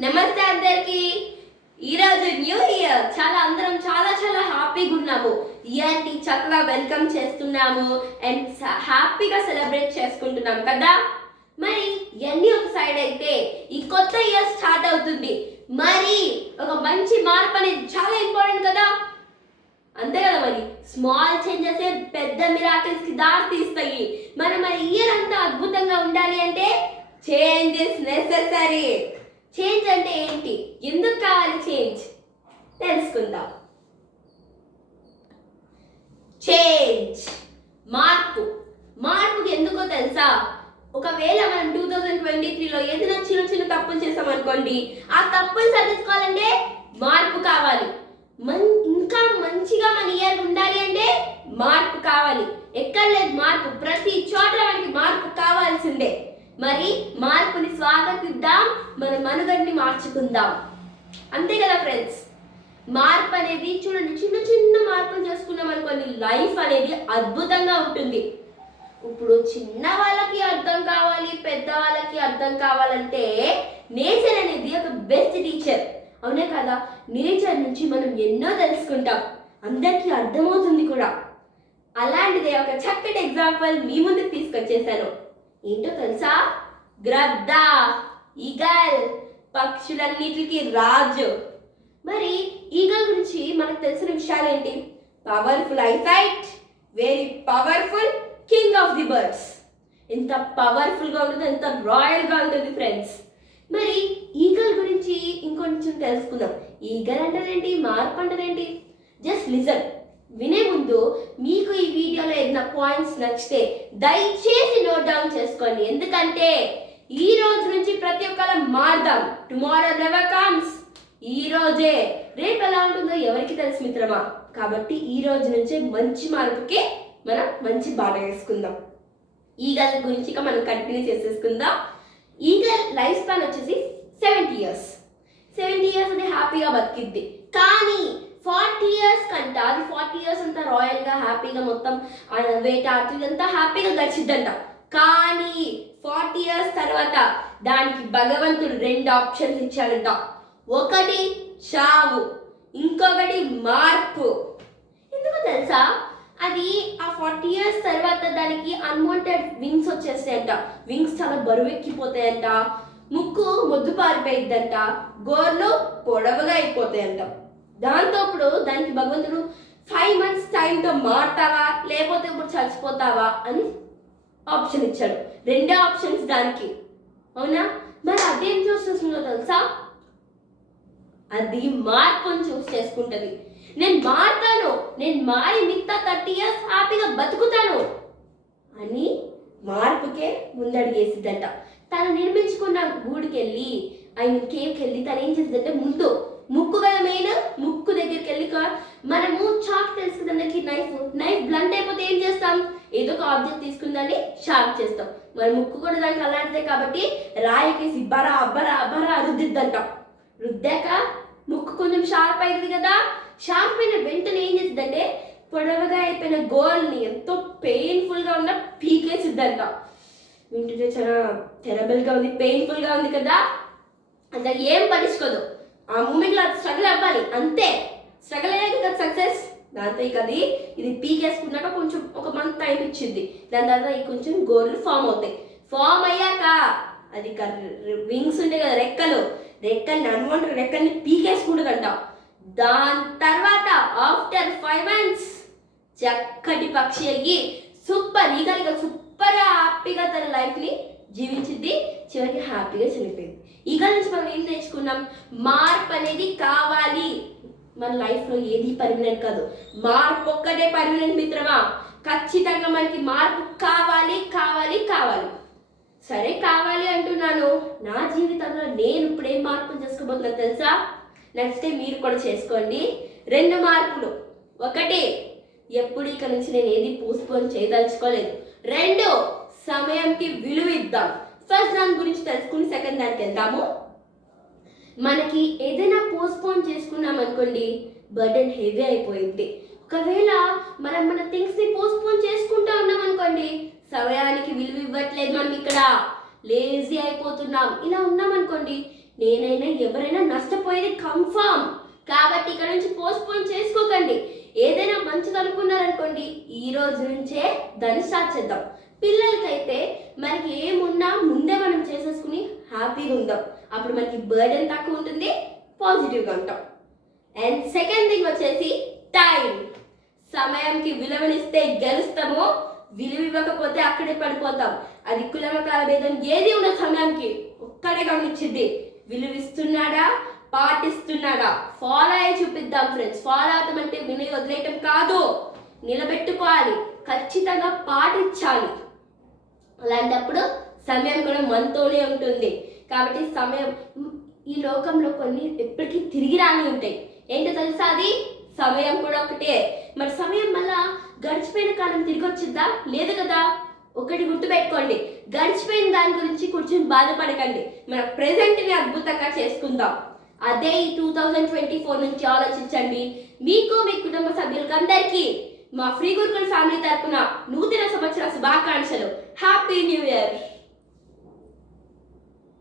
నమస్తే అందరికి. ఈరోజు న్యూ ఇయర్. చాలా అందరం చాలా చాలా హ్యాపీగా ఉన్నాము. ఇయర్ని చక్కగా వెల్కమ్ చేస్తున్నాము. అండ్ హ్యాపీగా సెలబ్రేట్ చేసుకుంటున్నాం కదా? మరి ఇవన్నీ ఒక సైడ్ అయితే ఈ కొత్త ఇయర్ స్టార్ట్ అవుతుంది. మరి ఒక మంచి మార్పు అనేది చాలా ఇంపార్టెంట్ కదా? అంతే కదా మరి. స్మాల్ చేంజెస్ పెద్ద మిరాకిల్స్కి దారి తీస్తాయి మరి మరి ఇయర్ అంతా అద్భుతంగా ఉండాలి అంటే చేంజెస్ నెసెసరీ చేంజ్ అంటే ఏంటి? ఎందుకు కావాలి చేంజ్ తెలుసుకుందాం. చేంజ్ మార్పు. మార్పుకి ఎందుకో తెలుసా? ఒకవేళ మనం టూ థౌజండ్ ట్వంటీ త్రీలో ఏదైనా చిన్న చిన్న తప్పులు చేసామనుకోండి ఆ తప్పులు సరిదిద్దుకోవాలంటే మార్పు కావాలి మన్ ఇంకా మంచిగా మన ఇయర్ ఉండాలి అంటే మార్పు కావాలి ఎక్కడ లేదు మార్పు ప్రతి చోట మనకి మార్పు కావాల్సిందే మరి దేవుణ్ణి స్వాగతిద్దాం మన మనుగడిని మార్చుకుందాం. అంతే కదా ఫ్రెండ్స్ మార్పు అనేది చూడండి చిన్న చిన్న మార్పులు చేసుకున్నాం అనుకోండి లైఫ్ అనేది అద్భుతంగా ఉంటుంది. ఇప్పుడు చిన్న వాళ్ళకి అర్థం కావాలి పెద్ద వాళ్ళకి అర్థం కావాలంటే నేచర్ అనేది ఒక బెస్ట్ టీచర్ అవునే కదా? నేచర్ నుంచి మనం ఎన్నో తెలుసుకుంటాం. అందరికీ అర్థమవుతుంది కూడా. అలాంటిదే ఒక చక్కటి ఎగ్జాంపుల్ మీ ముందుకు తీసుకొచ్చేసాను. ఏంటో తెలుసా? గ్రద్ద ఈగల్ పక్షులన్నిటికి రాజు. మరి ఈగల్ గురించి మనకు తెలిసిన విషయాలు ఏంటి powerful eyesight very powerful king of the birds ఎంత పవర్ఫుల్గా ఉంటుంది ఎంత రాయల్గా ఉంటుంది ఫ్రెండ్స్ మరి ఈగల్ గురించి ఇంకొంచెం తెలుసుకుందాం. ఈగల్ అంటేదేంటి మార్పు అంటేదేంటి జస్ట్ లిజన్ వినే ముందు మీకు ఈ వీడియోలో ఏదైనా పాయింట్స్ నచ్చితే దయచేసి నోట్ డౌన్ చేసుకోండి. ఎందుకంటే ఈ రోజు నుంచి ప్రతి ఒక్కరం మారదాం. టుమారో నెవర్ కమ్స్ ఈ రోజే. రేపు ఎలా ఉంటుందో ఎవరికి తెలుసు మిత్రమా? కాబట్టి ఈ రోజు నుంచే మంచి మార్పుకే మనం మంచి బాట వేసుకుందాం. ఈగల్ గురించి ఇక మనం కంటిన్యూ చేసేసుకుందాం. ఈగల్ లైఫ్ స్పాన్ వచ్చేసి సెవెంటీ ఇయర్స్ సెవెంటీ ఇయర్స్ అది హ్యాపీగా బతికిద్ది. కానీ ఫార్టీ ఇయర్స్ కంట అది ఫార్టీ ఇయర్స్ అంతా రాయల్గా హ్యాపీగా మొత్తం ఆ వేటాడుతూ ఇదంతా హ్యాపీగా గడిచిద్దంట. కానీ ఫార్టీ ఇయర్స్ తర్వాత దానికి భగవంతుడు రెండు ఆప్షన్స్ ఇచ్చాడంట. ఒకటి చావు ఇంకొకటి మార్పు. ఎందుకు తెలుసా? అది ఆ ఫార్టీ ఇయర్స్ తర్వాత దానికి అన్వాంటెడ్ వింగ్స్ వచ్చేస్తాయంట. వింగ్స్ చాలా బరువెక్కిపోతాయంట ముక్కు మొద్దు పారిపోయిద్దంట గోర్లు పొడవుగా అయిపోతాయంట. దాంతో ఇప్పుడు దానికి భగవంతుడు ఫైవ్ మంత్స్ టైంతో మారుతావా? లేకపోతే ఇప్పుడు చచ్చిపోతావా? అని ఆప్షన్ ఇచ్చాడు. రెండే ఆప్షన్స్ దానికి. అవునా? మరి అదేం చూస్ చేస్తుందో తెలుసా? అది మార్పును చూస్ చేసుకుంటది. నేను మారుతాను. నేను మారి మిగతా థర్టీ ఇయర్స్ హ్యాపీగా బతుకుతాను అని మార్పుకే ముందడిగేసిద్దంట. తను నిర్మించుకున్న గూడికి వెళ్ళి ఆయన కేవ్కి వెళ్ళి తను ఏం చేసిందంటే ముందు ముక్కు గల మెయిన్ ముక్కు దగ్గరికి వెళ్ళి మనము చాక్ తెలుసు కదా అందరికి నైఫ్ నైఫ్ బ్లంట్ అయిపోతే ఏం చేస్తాం ఏదో ఒక షార్ప్ చేస్తాం. మరి ముక్కు కూడా దానికి అలాంటిదే కాబట్టి రాయికేసి బరా బరా బరా రుద్దిద్దంట. రుద్దాక ముక్కు కొంచెం షార్ప్ అయింది కదా షార్ప్ అయిన వెంటనే ఏం చేస్తుందంటే పొడవుగా అయిపోయిన గోల్ని ఎంతో పెయిన్ఫుల్గా ఉన్న పీకేసిద్దంట. వింటుంటే చాలా టెరబుల్గా ఉంది పెయిన్ఫుల్గా ఉంది కదా. అంత ఏం పనిచుకోదు ఆ మూమెంట్లో అది స్ట్రగుల్ అవ్వాలి అంతే. స్ట్రగుల్ అయ్యాక కదా సక్సెస్ దాంతో ఇక అది ఇది పీకేసుకున్నాక కొంచెం ఒక మంత్ టైం ఇచ్చింది. దాని తర్వాత కొంచెం గోర్లు ఫామ్ అవుతాయి. ఫామ్ అయ్యాక అది వింగ్స్ ఉండే కదా రెక్కలు. రెక్కల్ని అనుకుంటారు రెక్కల్ని పీకేసుకుంటుందంట. దాని తర్వాత ఆఫ్టర్ ఫైవ్ మంత్స్ చక్కటి పక్షి అయ్యి సూపర్ ఈగలిగా సూపర్ హ్యాపీగా తన లైఫ్ని జీవించింది. చివరికి హ్యాపీగా చనిపోయింది. ఈగల నుంచి మనం ఏం నేర్చుకున్నాం? మార్పు అనేది కావాలి. మన లైఫ్లో ఏది పర్మనెంట్ కాదు. మార్పు ఒక్కటే పర్మనెంట్ మిత్రమా? ఖచ్చితంగా మనకి మార్పు కావాలి కావాలి కావాలి. సరే కావాలి అంటున్నాను. నా జీవితంలో నేను ఇప్పుడు ఏం మార్పులు చేసుకోబోతున్నా తెలుసా? నెక్స్ట్ డే మీరు కూడా చేసుకోండి. రెండు మార్పులు. ఒకటి ఎప్పుడు ఇక్కడ నుంచి నేను ఏది పోస్ట్పోన్ చేయదలుచుకోలేదు. రెండు సమయంకి విలువ ఇద్దాం ఫస్ట్ దాని గురించి తెలుసుకుని సెకండ్ దానికి వెళ్దాము. మనకి ఏదైనా పోస్ట్పోన్ చేసుకున్నాం అనుకోండి బర్డెన్ హెవీ అయిపోయింది. ఒకవేళ మనం మన థింగ్స్ని పోస్ట్పోన్ చేసుకుంటా ఉన్నాం అనుకోండి సమయానికి విలువ ఇవ్వట్లేదు మనం ఇక్కడ. లేజీ అయిపోతున్నాం. ఇలా ఉన్నాం అనుకోండి నేనైనా ఎవరైనా నష్టపోయేది కన్ఫామ్ కాబట్టి ఇక్కడ నుంచి పోస్ట్పోన్ చేసుకోకండి. ఏదైనా మంచిది అనుకున్నారనుకోండి ఈ రోజు నుంచే దాన్ని స్టార్ట్ చేద్దాం. పిల్లలకైతే మనకి ఏమున్నా ముందే మనం చేసేసుకుని హ్యాపీగా ఉందాం. అప్పుడు మనకి బర్డెన్ తక్కువ ఉంటుంది పాజిటివ్గా ఉంటాం. అండ్ సెకండ్ థింగ్ వచ్చేసి టైం సమయానికి విలువనిస్తే గెలుస్తాము విలువ ఇవ్వకపోతే అక్కడే పడిపోతాం. అది కులమకాల భేదం ఏది ఉన్న సమయానికి ఒక్కడే గమనించింది. విలువిస్తున్నాడా పాటిస్తున్నాడా? ఫాలో అయ్యి చూపిద్దాం ఫ్రెండ్స్ ఫాలో అవుతాం అంటే విని వదిలేయటం కాదు. నిలబెట్టుకోవాలి. ఖచ్చితంగా పాటించాలి. అలాంటప్పుడు సమయం కూడా మనతోనే ఉంటుంది. కాబట్టి సమయం ఈ లోకంలో కొన్ని ఎప్పటికీ తిరిగి రాని ఉంటాయి. ఏంటో తెలుసా అది? సమయం కూడా ఒకటే. మరి సమయం మళ్ళా గడిచిపోయిన కాలం తిరిగి వచ్చిద్దా లేదు కదా. ఒకటి గుర్తుపెట్టుకోండి. గడిచిపోయిన దాని గురించి కూర్చొని బాధపడకండి. మన ప్రెసెంట్ని అద్భుతంగా చేసుకుందాం. అదే ఈ టూ థౌజండ్ ట్వంటీ ఫోర్ నుంచి ఆలోచించండి. మీకు మీ కుటుంబ సభ్యులకు అందరికీ మా ఫ్రీ గురుకుల ఫ్యామిలీ తరపున నూతన సంవత్సర శుభాకాంక్షలు. Happy new year!